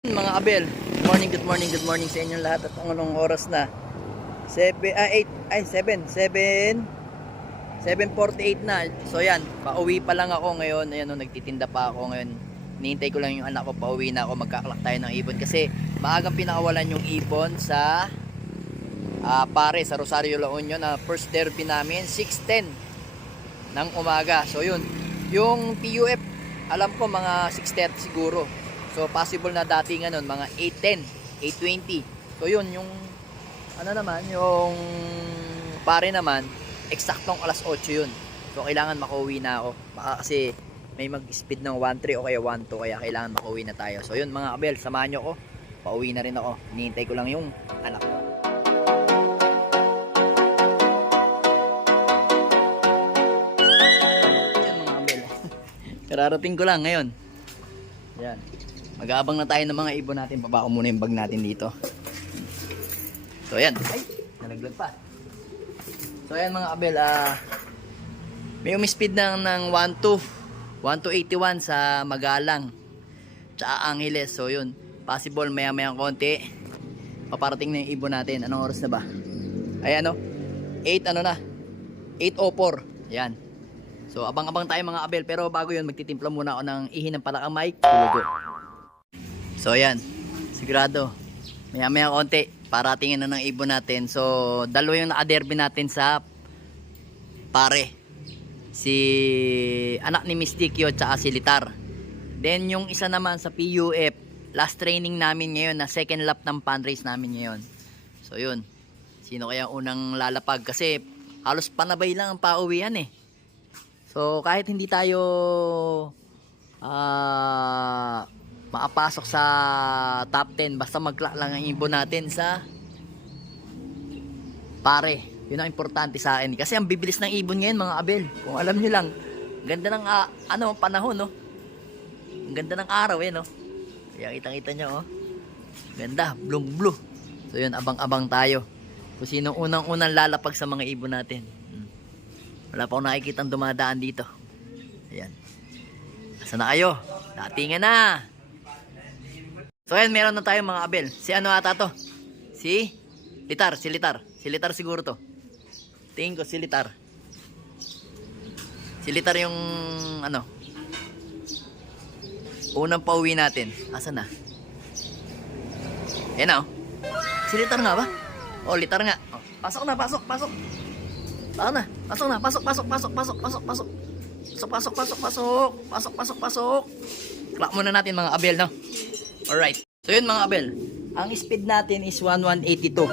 Mga Abel, morning, good morning, good morning sa inyong lahat at anong oras na? 7, ah 8, ay 7, 7, 7.48 na. So yan, pauwi pa lang ako ngayon. Ayan o, nagtitinda pa ako ngayon. Hinihintay ko lang yung anak ko, pauwi na ako, magkaklak tayo ng ibon. Kasi maagang pinakawalan yung ibon sa ah, pare, sa Rosario La Union na first derby namin, 6.10 ng umaga. So yun, yung PUF, alam ko mga 6.30 siguro. So possible na dati nga nun, mga 8.10, 8.20. So yun, yung ano naman, yung pare naman, eksaktong alas 8 yun. So kailangan makauwi na ako. Baka kasi may mag-speed ng 1.3 o kaya 1.2 kaya kailangan makauwi na tayo. So yun mga kabel, samahan nyo ako. Pauwi na rin ako. Hinihintay ko lang yung anak ko. Yan mga kabel. Kararating ko lang ngayon. Yan. Mag-aabang na tayo ng mga ibon natin. Baba ko muna yung bag natin dito. So ayan. Ay, nalaglag pa. So ayan mga kabel. ah may umispeed ng, ng 1 1281 sa Magalang. Tsaka Angeles. So yun. Possible maya maya konti. Paparating na yung ibon natin. Anong oras na ba? Ay ano? 8 ano na? 8.04. Yan. So abang-abang tayo mga abel. Pero bago yun magtitimpla muna ako ng ihi ng palakamay. Tulugo. So ayan, sigurado. Maya maya konti, paratingin na ng ibon natin. So dalawa yung nakaderby natin sa pare. Si anak ni Miss Dikyo tsaka si Litar. Then yung isa naman sa PUF, last training namin ngayon na second lap ng pan race namin ngayon. So yun, sino kaya unang lalapag? Kasi halos panabay lang ang pauwian eh. So kahit hindi tayo ah makapasok sa top 10 basta magla lang ang ibon natin sa pare. Yun ang importante sa akin. Kasi ang bibilis ng ibon ngayon mga abel. Kung alam nyo lang ganda ng ah, ano panahon no? Ang ganda ng araw eh no? Kaya kitang kita nyo oh. Ganda blue blue. So yun abang abang tayo. Kung sino unang unang lalapag sa mga ibon natin. Hmm. wala pa akong nakikita dumadaan dito. Ayan. Asa na kayo? Datingan na! So ayan, meron na tayong mga abel. Si ano ata to? Si Litar, si Litar. Si Litar siguro to. Tingin ko si Litar. Si Litar yung ano? Unang pauwi natin. Asa na? Ayan na oh. Si Litar nga ba? Oh, Litar nga. Oh, pasok na, pasok, pasok. Pasok na, pasok na, pasok, pasok, pasok, pasok, pasok, pasok. Pasok, pasok, pasok, pasok. Pasok, pasok, pasok. Clock muna natin mga abel, no? Alright. So yun mga abel. Ang speed natin is 1182.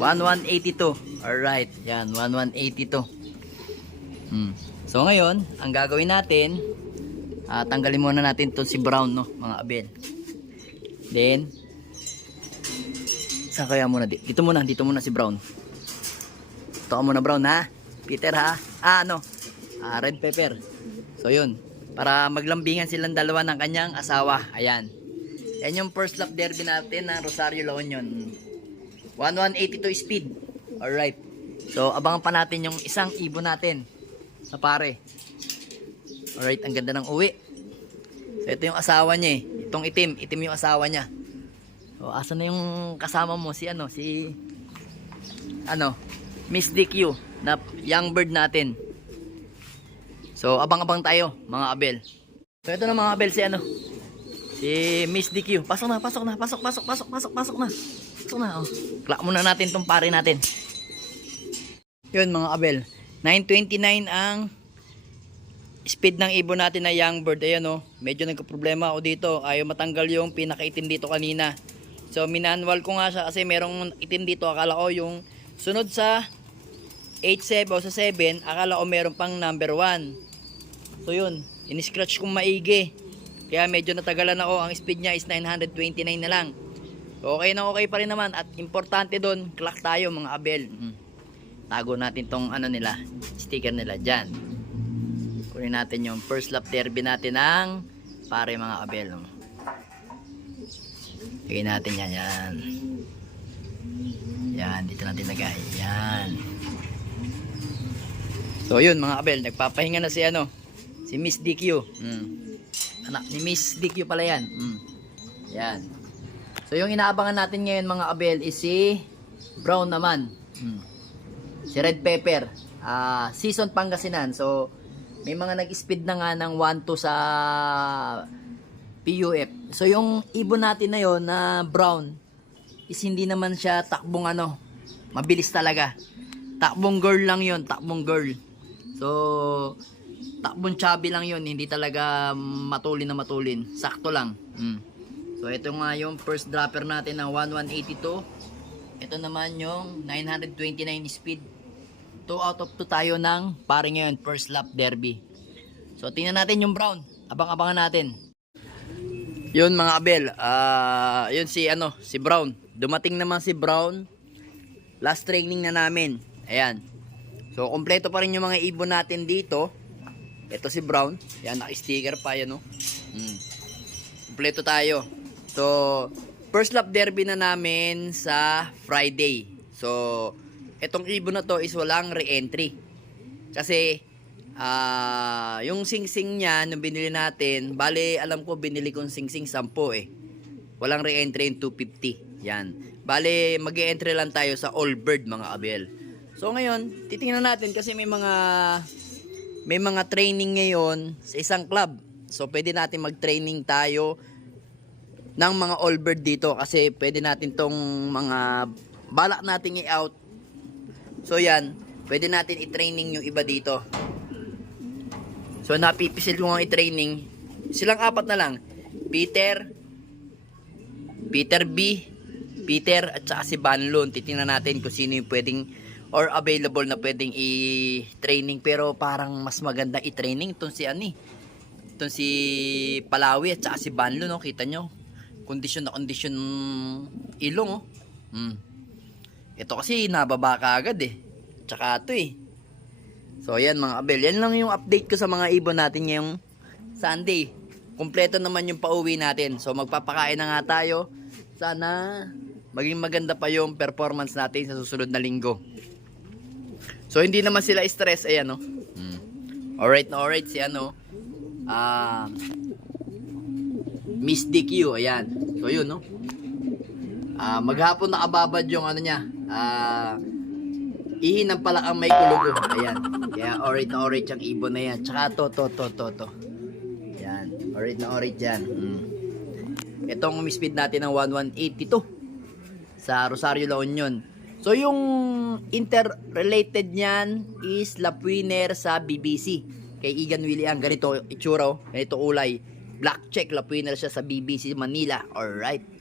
1182. Alright. Yan, 1182. Hmm. So ngayon, ang gagawin natin, ah, tanggalin muna natin to si Brown, no? Mga abel. Then, saan kaya muna? di- Dito muna, dito muna si Brown. Ito ka muna Brown, ha? Peter, ha? Ah, ano? Ah, red pepper. So yun, para maglambingan silang dalawa ng kanyang asawa. Ayan. Yan yung first lap derby natin ng Rosario La Union. 1182 speed. Alright. So abangan pa natin yung isang ibon natin sa pare. Alright, ang ganda ng uwi. So ito yung asawa niya eh. Itong itim, itim yung asawa niya. So asa na yung kasama mo si ano, si ano, Miss DQ na young bird natin. So, abang-abang tayo, mga Abel. So, ito na mga Abel, si ano? Si Miss DQ. Pasok na, pasok na, pasok, pasok, pasok, pasok, pasok na. Pasok na, oh. Clock muna natin tong pare natin. Yun, mga Abel. 929 ang speed ng ibon natin na young bird. Ayan, oh. Medyo nagka-problema ako dito. Ayaw matanggal yung pinakaitim dito kanina. So, minanwal ko nga siya kasi merong itim dito. Akala ko yung sunod sa 8-7 o sa 7, akala ko meron pang number 1. So yun, in-scratch kong maigi. Kaya medyo natagalan ako. Ang speed niya is 929 na lang. Okay na okay pa rin naman. At importante doon, clock tayo mga abel. Mm. Tago natin tong ano nila, sticker nila dyan. Kunin natin yung first lap derby natin ng pare mga abel. Lagay natin yan, yan. Yan, dito natin lagay. Yan. So yun mga abel, nagpapahinga na si ano, si Miss DQ. Mm. Anak ni Miss DQ pala yan. Mm. Yan. So yung inaabangan natin ngayon mga abel is si Brown naman. Hmm. Si Red Pepper. Ah, season Pangasinan. So may mga nag-speed na nga ng 1-2 sa PUF. So yung ibon natin na yon na brown is hindi naman siya takbong ano, mabilis talaga. Takbong girl lang yon, takbong girl. So takbong chubby lang yon, hindi talaga matulin na matulin. Sakto lang. Mm. So ito nga yung first dropper natin ng 1182. Ito naman yung 929 speed. 2 out of 2 tayo ng pare ngayon, first lap derby. So tingnan natin yung brown. Abang-abangan natin. Yun mga abel, ah yun si ano, si Brown. Dumating naman si Brown. Last training na namin. Ayan. So kompleto pa rin yung mga ibon natin dito. Ito si Brown. Yan, naka-sticker pa yan, no? Mm. Kompleto tayo. So, first lap derby na namin sa Friday. So, etong ibon na to is walang re-entry. Kasi, ah yung sing-sing niya, nung binili natin, bale, alam ko, binili kong sing-sing 10 eh. Walang re-entry yung 250. Yan. Bale, mag entry lang tayo sa all bird, mga abel. So, ngayon, titingnan natin kasi may mga may mga training ngayon sa isang club. So, pwede natin mag-training tayo ng mga all bird dito kasi pwede natin tong mga balak nating i-out. So, yan. Pwede natin i-training yung iba dito. So, napipisil ko nga i-training. Silang apat na lang. Peter, Peter B, Peter, at saka si Banlon. Titingnan natin kung sino yung pwedeng or available na pwedeng i-training. Pero parang mas maganda i-training itong si Ani. Itong si Palawi at saka si Banlon. No? Kita nyo. Kondisyon na kondisyon ilong. Oh. Hmm. Ito kasi nababa ka agad eh. Tsaka ito eh. So yan mga abel. Yan lang yung update ko sa mga ibon natin ngayong Sunday. Kompleto naman yung pauwi natin. So magpapakain na nga tayo. Sana maging maganda pa yung performance natin sa susunod na linggo. So hindi naman sila stress. Ayan no. Mm. Alright na alright si ano. Ah... Miss DQ. Ayan. So yun no. Ah, maghapon nakababad yung ano niya. Ah, ihinang pala ang may kulugo. Ayan. Kaya orit na orit yung ibon na yan. Tsaka to, to, to, to, to. Ayan. Orit na orit yan. Mm. Itong mispeed natin ng 1182 sa Rosario La Union. So yung interrelated niyan is Lapwiner sa BBC. Kay Igan William. Ganito itsura. oh. Ganito ulay. Black check Lapwiner siya sa BBC Manila. Alright.